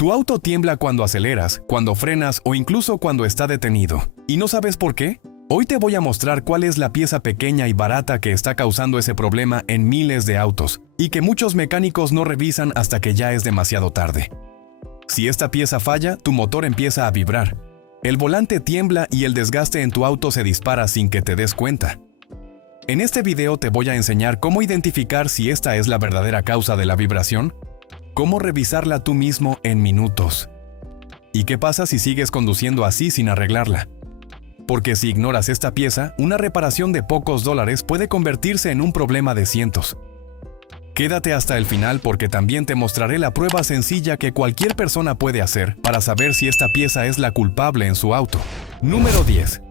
Tu auto tiembla cuando aceleras, cuando frenas o incluso cuando está detenido. ¿Y no sabes por qué? Hoy te voy a mostrar cuál es la pieza pequeña y barata que está causando ese problema en miles de autos y que muchos mecánicos no revisan hasta que ya es demasiado tarde. Si esta pieza falla, tu motor empieza a vibrar. El volante tiembla y el desgaste en tu auto se dispara sin que te des cuenta. En este video te voy a enseñar cómo identificar si esta es la verdadera causa de la vibración, cómo revisarla tú mismo en minutos. ¿Y qué pasa si sigues conduciendo así sin arreglarla? Porque si ignoras esta pieza, una reparación de pocos dólares puede convertirse en un problema de cientos. Quédate hasta el final porque también te mostraré la prueba sencilla que cualquier persona puede hacer para saber si esta pieza es la culpable en su auto. Número 10.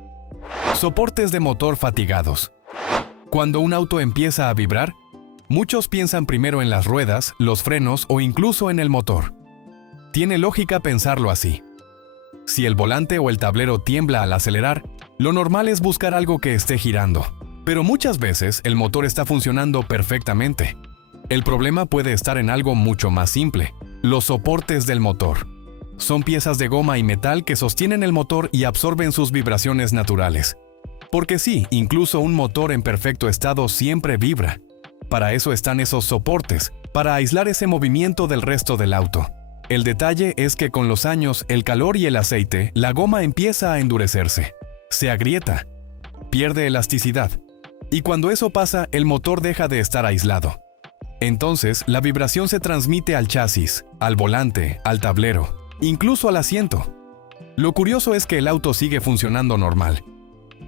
Soportes de motor fatigados. Cuando un auto empieza a vibrar, muchos piensan primero en las ruedas, los frenos o incluso en el motor. Tiene lógica pensarlo así. Si el volante o el tablero tiembla al acelerar, lo normal es buscar algo que esté girando. Pero muchas veces el motor está funcionando perfectamente. El problema puede estar en algo mucho más simple: los soportes del motor. Son piezas de goma y metal que sostienen el motor y absorben sus vibraciones naturales. Porque sí, incluso un motor en perfecto estado siempre vibra. Para eso están esos soportes, para aislar ese movimiento del resto del auto. El detalle es que con los años, el calor y el aceite, la goma empieza a endurecerse. Se agrieta, pierde elasticidad. Y cuando eso pasa, el motor deja de estar aislado. Entonces, la vibración se transmite al chasis, al volante, al tablero, incluso al asiento. Lo curioso es que el auto sigue funcionando normal.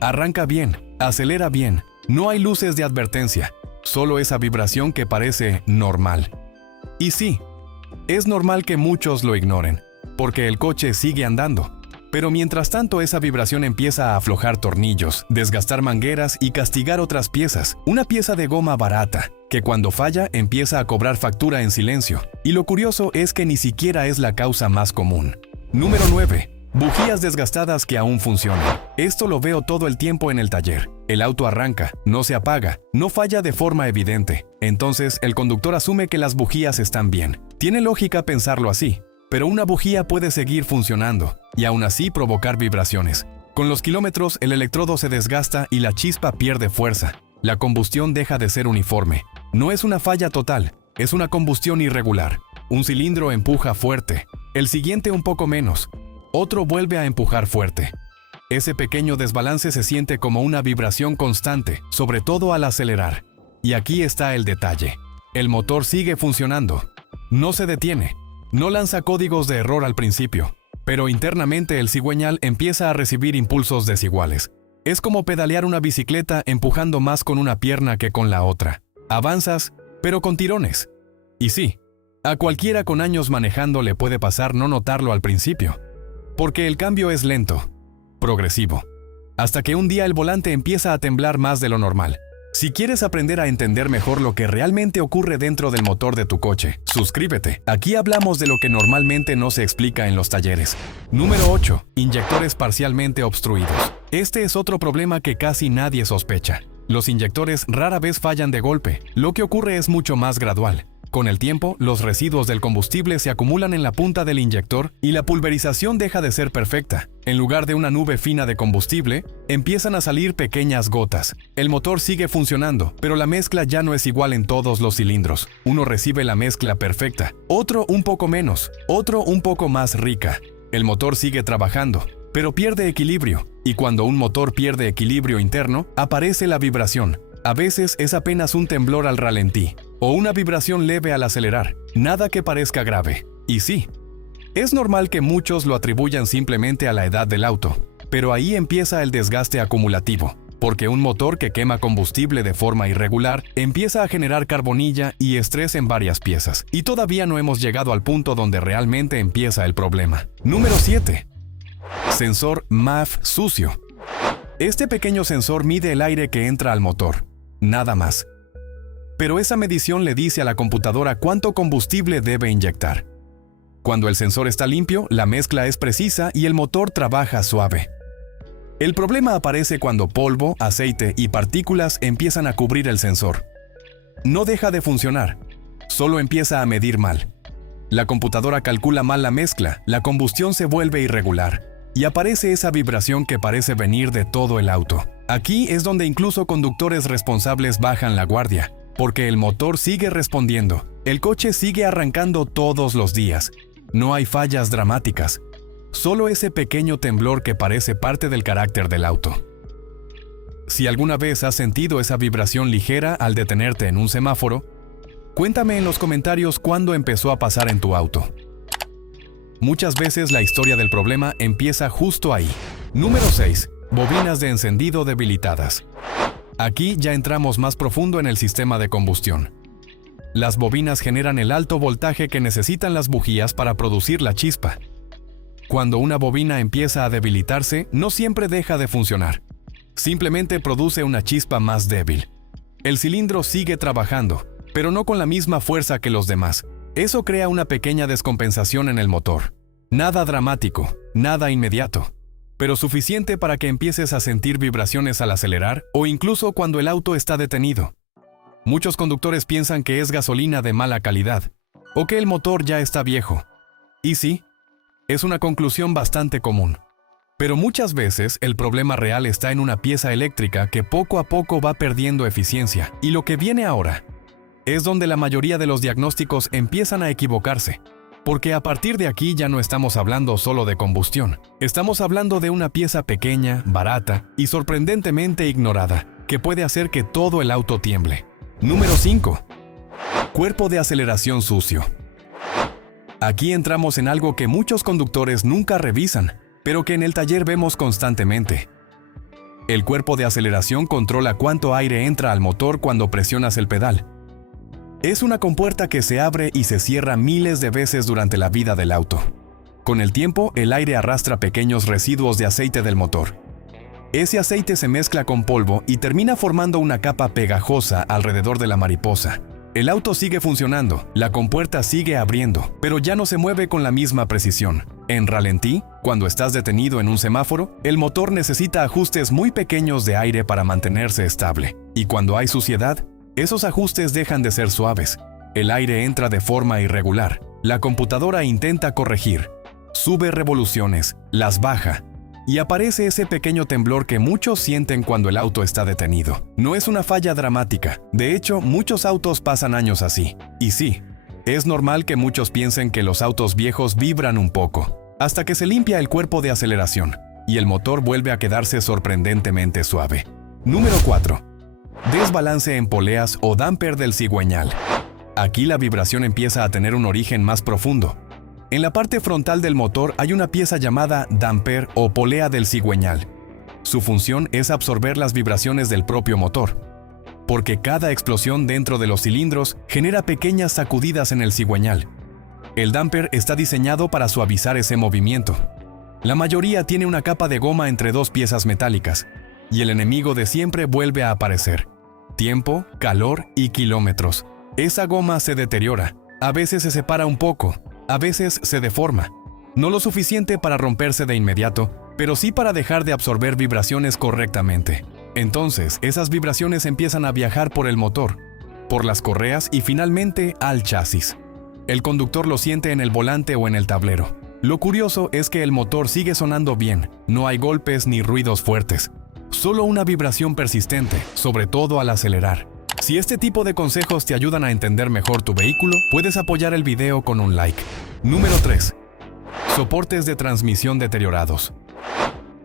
Arranca bien, acelera bien, no hay luces de advertencia, solo esa vibración que parece normal. Y sí, es normal que muchos lo ignoren, porque el coche sigue andando. Pero mientras tanto esa vibración empieza a aflojar tornillos, desgastar mangueras y castigar otras piezas. Una pieza de goma barata, que cuando falla empieza a cobrar factura en silencio. Y lo curioso es que ni siquiera es la causa más común. Número 9. Bujías desgastadas que aún funcionan. Esto lo veo todo el tiempo en el taller. El auto arranca, no se apaga, no falla de forma evidente. Entonces el conductor asume que las bujías están bien. Tiene lógica pensarlo así. Pero una bujía puede seguir funcionando y aún así provocar vibraciones. Con los kilómetros el electrodo se desgasta y la chispa pierde fuerza. La combustión deja de ser uniforme. No es una falla total, es una combustión irregular. Un cilindro empuja fuerte, el siguiente un poco menos. Otro vuelve a empujar fuerte. Ese pequeño desbalance se siente como una vibración constante, sobre todo al acelerar. Y aquí está el detalle. El motor sigue funcionando. No se detiene. No lanza códigos de error al principio, pero internamente el cigüeñal empieza a recibir impulsos desiguales. Es como pedalear una bicicleta empujando más con una pierna que con la otra. Avanzas, pero con tirones. Y sí, a cualquiera con años manejando le puede pasar no notarlo al principio, porque el cambio es lento, progresivo, hasta que un día el volante empieza a temblar más de lo normal. Si quieres aprender a entender mejor lo que realmente ocurre dentro del motor de tu coche, suscríbete. Aquí hablamos de lo que normalmente no se explica en los talleres. Número 8. Inyectores parcialmente obstruidos. Este es otro problema que casi nadie sospecha. Los inyectores rara vez fallan de golpe. Lo que ocurre es mucho más gradual. Con el tiempo, los residuos del combustible se acumulan en la punta del inyector y la pulverización deja de ser perfecta. En lugar de una nube fina de combustible, empiezan a salir pequeñas gotas. El motor sigue funcionando, pero la mezcla ya no es igual en todos los cilindros. Uno recibe la mezcla perfecta, otro un poco menos, otro un poco más rica. El motor sigue trabajando, pero pierde equilibrio. Y cuando un motor pierde equilibrio interno, aparece la vibración. A veces es apenas un temblor al ralentí, o una vibración leve al acelerar, nada que parezca grave. Y sí, es normal que muchos lo atribuyan simplemente a la edad del auto, pero ahí empieza el desgaste acumulativo, porque un motor que quema combustible de forma irregular empieza a generar carbonilla y estrés en varias piezas, y todavía no hemos llegado al punto donde realmente empieza el problema. Número 7. Sensor MAF sucio. Este pequeño sensor mide el aire que entra al motor, nada más. Pero esa medición le dice a la computadora cuánto combustible debe inyectar. Cuando el sensor está limpio, la mezcla es precisa y el motor trabaja suave. El problema aparece cuando polvo, aceite y partículas empiezan a cubrir el sensor. No deja de funcionar, solo empieza a medir mal. La computadora calcula mal la mezcla, la combustión se vuelve irregular y aparece esa vibración que parece venir de todo el auto. Aquí es donde incluso conductores responsables bajan la guardia, porque el motor sigue respondiendo, el coche sigue arrancando todos los días. No hay fallas dramáticas, solo ese pequeño temblor que parece parte del carácter del auto. Si alguna vez has sentido esa vibración ligera al detenerte en un semáforo, cuéntame en los comentarios cuándo empezó a pasar en tu auto. Muchas veces la historia del problema empieza justo ahí. Número 6. Bobinas de encendido debilitadas. Aquí ya entramos más profundo en el sistema de combustión. Las bobinas generan el alto voltaje que necesitan las bujías para producir la chispa. Cuando una bobina empieza a debilitarse, no siempre deja de funcionar. Simplemente produce una chispa más débil. El cilindro sigue trabajando, pero no con la misma fuerza que los demás. Eso crea una pequeña descompensación en el motor. Nada dramático, nada inmediato, pero suficiente para que empieces a sentir vibraciones al acelerar o incluso cuando el auto está detenido. Muchos conductores piensan que es gasolina de mala calidad o que el motor ya está viejo. Y sí, es una conclusión bastante común. Pero muchas veces el problema real está en una pieza eléctrica que poco a poco va perdiendo eficiencia. Y lo que viene ahora es donde la mayoría de los diagnósticos empiezan a equivocarse. Porque a partir de aquí ya no estamos hablando solo de combustión. Estamos hablando de una pieza pequeña, barata y sorprendentemente ignorada, que puede hacer que todo el auto tiemble. Número 5. Cuerpo de aceleración sucio. Aquí entramos en algo que muchos conductores nunca revisan, pero que en el taller vemos constantemente. El cuerpo de aceleración controla cuánto aire entra al motor cuando presionas el pedal. Es una compuerta que se abre y se cierra miles de veces durante la vida del auto. Con el tiempo, el aire arrastra pequeños residuos de aceite del motor. Ese aceite se mezcla con polvo y termina formando una capa pegajosa alrededor de la mariposa. El auto sigue funcionando, la compuerta sigue abriendo, pero ya no se mueve con la misma precisión. En ralentí, cuando estás detenido en un semáforo, el motor necesita ajustes muy pequeños de aire para mantenerse estable. Y cuando hay suciedad, esos ajustes dejan de ser suaves. El aire entra de forma irregular. La computadora intenta corregir, sube revoluciones, las baja, y aparece ese pequeño temblor que muchos sienten cuando el auto está detenido. No es una falla dramática. De hecho, muchos autos pasan años así. Y sí, es normal que muchos piensen que los autos viejos vibran un poco, hasta que se limpia el cuerpo de aceleración, y el motor vuelve a quedarse sorprendentemente suave. Número 4. Desbalance en poleas o damper del cigüeñal. Aquí la vibración empieza a tener un origen más profundo. En la parte frontal del motor hay una pieza llamada damper o polea del cigüeñal. Su función es absorber las vibraciones del propio motor, porque cada explosión dentro de los cilindros genera pequeñas sacudidas en el cigüeñal. El damper está diseñado para suavizar ese movimiento. La mayoría tiene una capa de goma entre dos piezas metálicas, y el enemigo de siempre vuelve a aparecer. Tiempo, calor y kilómetros. Esa goma se deteriora, a veces se separa un poco, a veces se deforma. No lo suficiente para romperse de inmediato, pero sí para dejar de absorber vibraciones correctamente. Entonces, esas vibraciones empiezan a viajar por el motor, por las correas y finalmente al chasis. El conductor lo siente en el volante o en el tablero. Lo curioso es que el motor sigue sonando bien, no hay golpes ni ruidos fuertes. Solo una vibración persistente, sobre todo al acelerar. Si este tipo de consejos te ayudan a entender mejor tu vehículo, puedes apoyar el video con un like. Número 3. Soportes de transmisión deteriorados.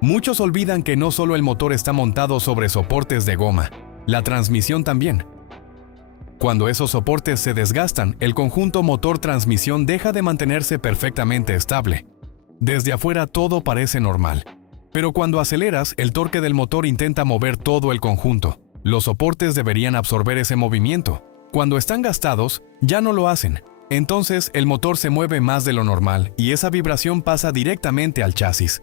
Muchos olvidan que no solo el motor está montado sobre soportes de goma, la transmisión también. Cuando esos soportes se desgastan, el conjunto motor-transmisión deja de mantenerse perfectamente estable. Desde afuera todo parece normal, pero cuando aceleras, el torque del motor intenta mover todo el conjunto. Los soportes deberían absorber ese movimiento. Cuando están gastados, ya no lo hacen. Entonces, el motor se mueve más de lo normal y esa vibración pasa directamente al chasis.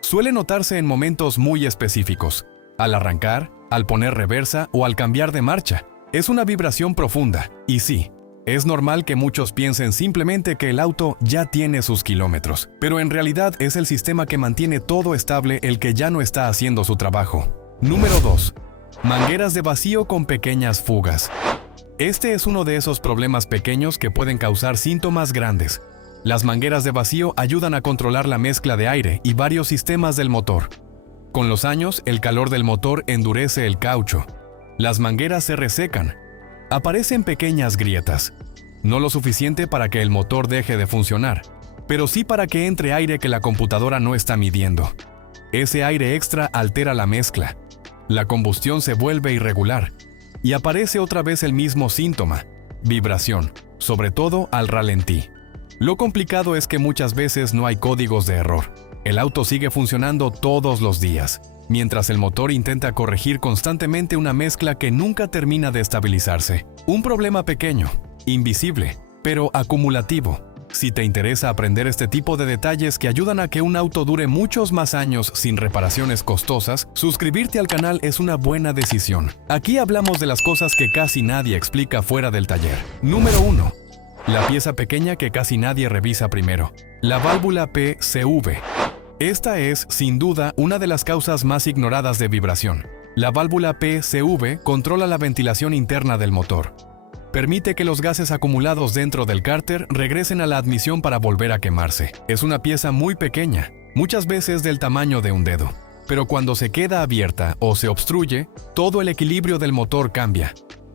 Suele notarse en momentos muy específicos, al arrancar, al poner reversa o al cambiar de marcha. Es una vibración profunda, y sí, es normal que muchos piensen simplemente que el auto ya tiene sus kilómetros, pero en realidad es el sistema que mantiene todo estable el que ya no está haciendo su trabajo. Número 2. Mangueras de vacío con pequeñas fugas. Este es uno de esos problemas pequeños que pueden causar síntomas grandes. Las mangueras de vacío ayudan a controlar la mezcla de aire y varios sistemas del motor. Con los años, el calor del motor endurece el caucho. Las mangueras se resecan. Aparecen pequeñas grietas. No lo suficiente para que el motor deje de funcionar, pero sí para que entre aire que la computadora no está midiendo. Ese aire extra altera la mezcla. La combustión se vuelve irregular. Y aparece otra vez el mismo síntoma: vibración, sobre todo al ralentí. Lo complicado es que muchas veces no hay códigos de error. El auto sigue funcionando todos los días, mientras el motor intenta corregir constantemente una mezcla que nunca termina de estabilizarse. Un problema pequeño, invisible, pero acumulativo. Si te interesa aprender este tipo de detalles que ayudan a que un auto dure muchos más años sin reparaciones costosas, suscribirte al canal es una buena decisión. Aquí hablamos de las cosas que casi nadie explica fuera del taller. Número 1. La pieza pequeña que casi nadie revisa primero. La válvula PCV. Esta es, sin duda, una de las causas más ignoradas de vibración. La válvula PCV controla la ventilación interna del motor. Permite que los gases acumulados dentro del cárter regresen a la admisión para volver a quemarse. Es una pieza muy pequeña, muchas veces del tamaño de un dedo. Pero cuando se queda abierta o se obstruye, todo el equilibrio del motor cambia.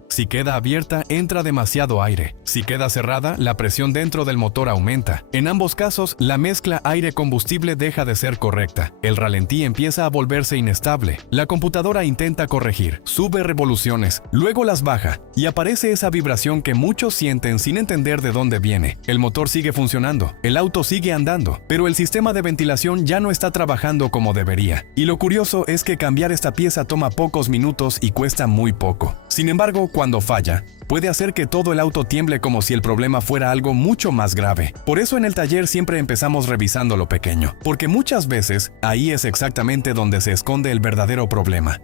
Si queda abierta, entra demasiado aire. Si queda cerrada, la presión dentro del motor aumenta. En ambos casos, la mezcla aire-combustible deja de ser correcta. El ralentí empieza a volverse inestable. La computadora intenta corregir, sube revoluciones, luego las baja, y aparece esa vibración que muchos sienten sin entender de dónde viene. El motor sigue funcionando, el auto sigue andando, pero el sistema de ventilación ya no está trabajando como debería. Y lo curioso es que cambiar esta pieza toma pocos minutos y cuesta muy poco. Sin embargo, cuando falla, puede hacer que todo el auto tiemble como si el problema fuera algo mucho más grave. Por eso en el taller siempre empezamos revisando lo pequeño, porque muchas veces ahí es exactamente donde se esconde el verdadero problema.